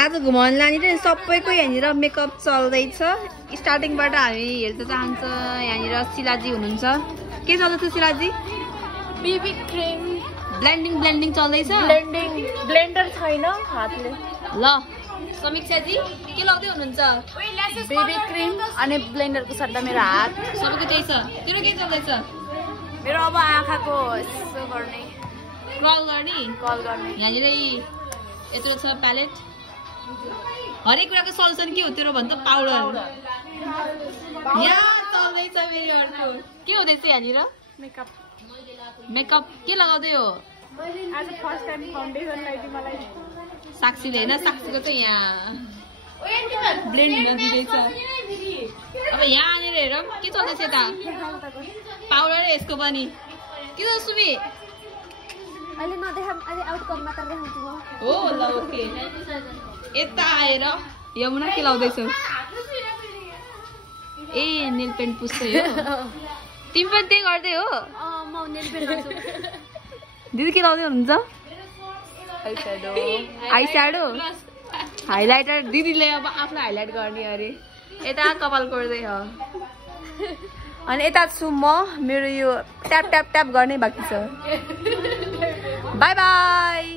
आज घुमाउन लाने चाहिँ सबैको यहाँनिर मेकअप चल्दैछ। स्टार्टिङबाट हामी हेर्न चाहन्छ। यहाँनिर शिलाजी हुनुहुन्छ। के चल्दैछ शिलाजी? बीबी क्रिम ब्लेन्डिङ चल्दैछ। ब्लेन्डर छैन हातले। ल समीक्षाजी के लाउँदै हुनुहुन्छ? बेबी क्रिम अनि ब्लेन्डरको सट्टा मेरो हात। सबैको त्यही छ। तेरो के चल्दैछ? मेरो अब आँखाको यसो गर्ने कल गर्ने। यहाँनिर यत्रो छ प्यालेट। हरेक कुराको सल्युसन के हो तेरो भन्छ? पाउडर। यहाँ चल्दैछ मेरो अर्को। के हुँदैछ यहाँनिर? मेकअप के लगाउँदै हो? आज फर्स्ट टाइम फाउन्डेसन लगाइदिए मलाई। साक्षीले हैन, साक्षीको चाहिँ यहाँ ब्लेन्ड हुन दिँदैछ। अब यहाँ आनेर हेरौँ के चल्दैछ यता। पाउडर यसको पनि के छ सुमी? अहिले नदेखाम, अहिले आउटकम मात्र देखाउँछु म। हो ल ओके। यता आएर यमुना के लाउँदैछौ? ए नेल पेन्ट पुस्दै हो। तिमी पनि त्यही गर्दै हो? म नेल पेन्ट गर्छु। दिदी के लाउँदै हुनुहुन्छ? I shadow highlighter. दिदीले अब आफ्नो हाइलाइट गर्ने अरे। यता कपाल कोर्दै हो। अनि यता छु म। मेरो यो ट्याप ट्याप ट्याप गर्ने बाँकी छ। By by.